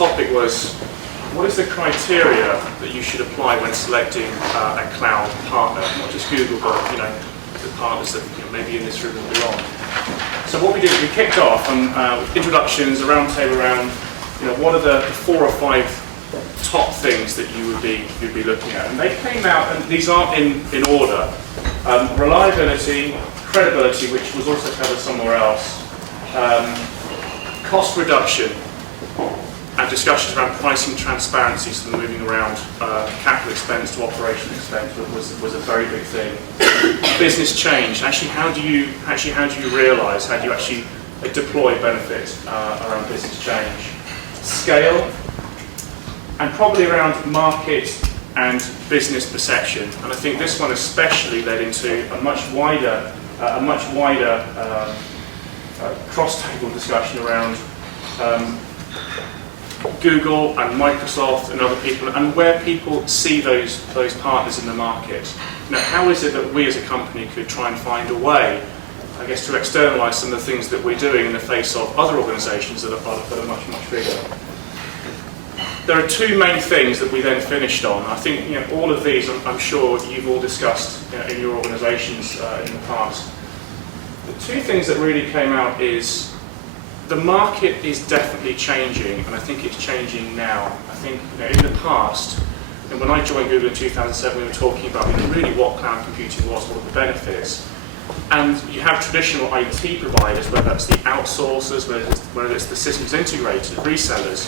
topic was, what is the criteria that you should apply when selecting a cloud partner? Not just Google, but the partners that maybe in this room will belong. So what we did, we kicked off on introductions, a round table around, what are the 4 or 5 top things that you'd be looking at, and they came out, and these aren't in order. Reliability, credibility, which was also covered somewhere else, cost reduction, and discussions around pricing transparency, so moving around capital expense to operational expense was a very big thing. Business change, actually how do you realise, how do you actually deploy benefit around business change? Scale, and probably around market and business perception. And I think this one especially led into a much wider cross-table discussion around Google and Microsoft and other people, and where people see those partners in the market. How is it that we as a company could try and find a way, I guess, to externalise some of the things that we're doing in the face of other organisations that are much, much bigger. There are 2 main things that we then finished on. I think all of these, I'm sure you've all discussed in your organisations in the past. The 2 things that really came out is the market is definitely changing, and I think it's changing now. I think in the past, and when I joined Google in 2007, we were talking about really what cloud computing was, what are the benefits. And you have traditional IT providers, whether that's the outsourcers, whether it's the systems integrators, resellers,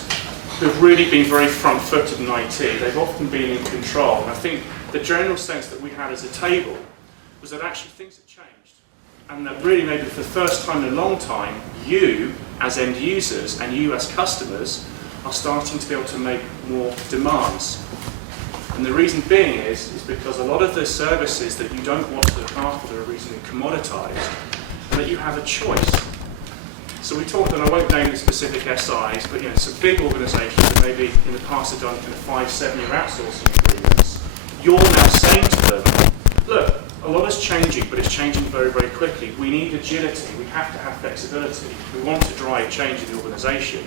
who've really been very front-footed in IT. They've often been in control. And I think the general sense that we had as a table was that actually things had changed. And that really maybe for the first time in a long time, you as end users and you as customers are starting to be able to make more demands. And the reason being is because a lot of the services that you don't want to look after are reasonably commoditized, and that you have a choice. So we talked, and I won't name the specific SIs, but some big organisations that maybe in the past have done kind of 5-7-year outsourcing agreements. You're now saying to them, look, a lot is changing, but it's changing very, very quickly. We need agility. We have to have flexibility. We want to drive change in the organisation.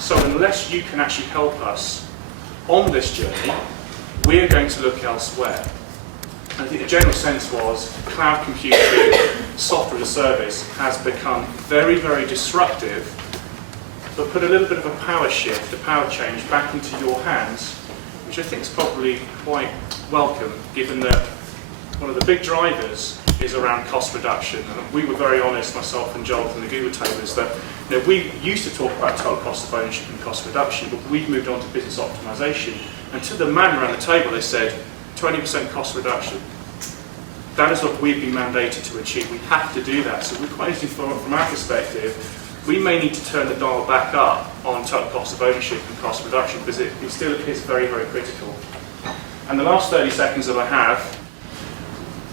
So unless you can actually help us on this journey, we're going to look elsewhere. And I think the general sense was cloud computing, software as a service, has become very, very disruptive, but put a little bit of a power shift, a power change back into your hands, which I think is probably quite welcome, given that one of the big drivers is around cost reduction. And we were very honest, myself and Joel from the Google table, is that we used to talk about total cost of ownership and cost reduction, but we've moved on to business optimization. And to the man around the table, they said 20% cost reduction. That is what we've been mandated to achieve. We have to do that. So we're quite interested from our perspective. We may need to turn the dial back up on total cost of ownership and cost reduction, because it still is very, very critical. And the last 30 seconds that I have,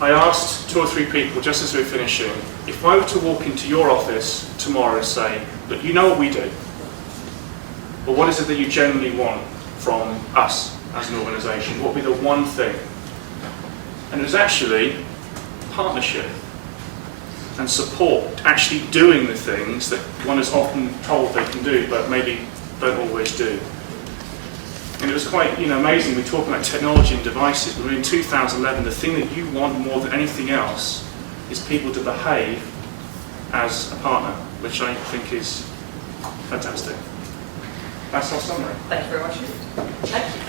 I asked 2 or 3 people, just as we were finishing, if I were to walk into your office tomorrow and say, look, you know what we do, but what is it that you genuinely want from us as an organisation? What would be the one thing? And it was actually partnership and support, actually doing the things that one is often told they can do, but maybe don't always do. And it was quite amazing. We talk about technology and devices, but in 2011, the thing that you want more than anything else is people to behave as a partner, which I think is fantastic. That's our summary. Thank you very much. Thank you.